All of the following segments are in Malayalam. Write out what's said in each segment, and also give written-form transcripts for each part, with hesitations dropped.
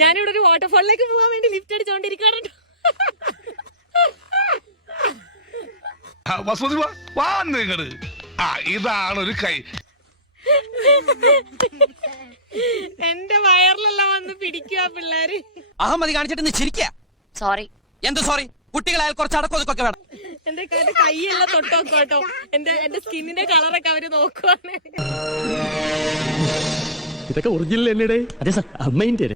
ഞാനിവിടെ ഒരു വാട്ടർഫോളിലേക്ക് പോകാൻ വേണ്ടി ലിഫ്റ്റ് അടിച്ചോണ്ടിരിക്കുകയാണ്. ഇതാണ് ഒരു കൈ. എന്റെ വയറിലെല്ലാം വന്ന് പിടിക്കുക പിള്ളേര്. അഹമ്മതി കാണിച്ചിട്ട് ചിരിക്കുക. സോറി. എന്ത് സോറി? കുട്ടികളായാൽ കുറച്ച് അടക്കൊതുക്കൊക്കെ വേണം. എന്റെ കൈയെല്ലാം തൊട്ടോക്കോട്ടോ. എന്റെ സ്കിന്നിന്റെ കളറൊക്കെ അവര് നോക്കുവാണ്. ഇതൊക്കെ ഒറിജിനൽ എന്നടേ? അതെ സാർ, അമ്മേന്റെ.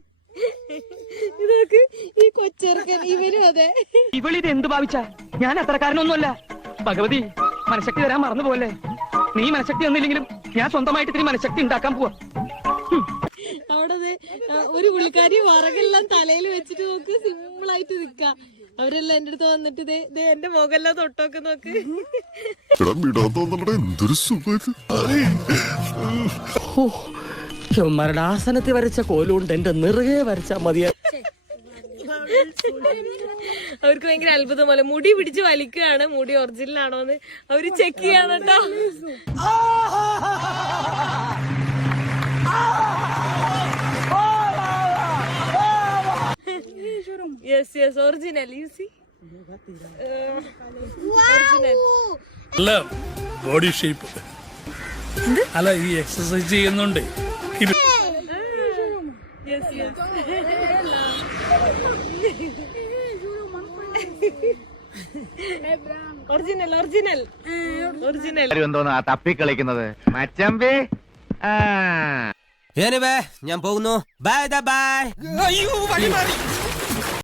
ഇതൊക്കെ ഈ കൊച്ചെറുക്കൻ ഇവരും അതെ. ഇവളിത് എന്ത് ഭാവിച്ചാ? ഞാൻ അത്രക്കാരനൊന്നുമല്ല. ഭഗവതി, മനഃശക്തി തരാൻ മറന്നു പോലെ. നീ മനഃശക്തി ഒന്നില്ലെങ്കിലും ഞാൻ സ്വന്തമായിട്ട് ഇത്തിരി മനഃശക്തി ഉണ്ടാക്കാൻ പോവാ. അവിടെ ഒരു പുള്ളിക്കാരി വറകെല്ലാം തലയിൽ വെച്ചിട്ട് നോക്ക്, സിമ്പിൾ ആയിട്ട് നിക്ക. അവരെല്ലാം എന്റെ അടുത്ത് വന്നിട്ട് ദേ എന്റെ മുഖെല്ലാം തൊട്ടോക്ക് നോക്ക്. ചുമ്മാരുടെ ആസനത്തിൽ വരച്ച കോലുകൊണ്ട് എന്റെ നിറകെ വരച്ചാ മതിയാ. അവർക്ക് ഭയങ്കര അത്ഭുതം പോലെ മുടി പിടിച്ച് വലിക്കുകയാണ്. മുടി ഒറിജിനൽ ആണോന്ന് അവര് ചെക്ക് ചെയ്യാണ് കേട്ടോ. Yes yes, original. You see, original. അല്ല ബോഡി ഷേപ്പ് അല്ല, ഈ എക്സസൈസ് ചെയ്യുന്നുണ്ട്. Original original original. എന്തോന്നാ തപ്പിക്കളിക്കുന്നത് മച്ചമ്പേ? ഞാൻ പോകുന്നു. Bye bye. അയ്യോ, വഴി മാറി.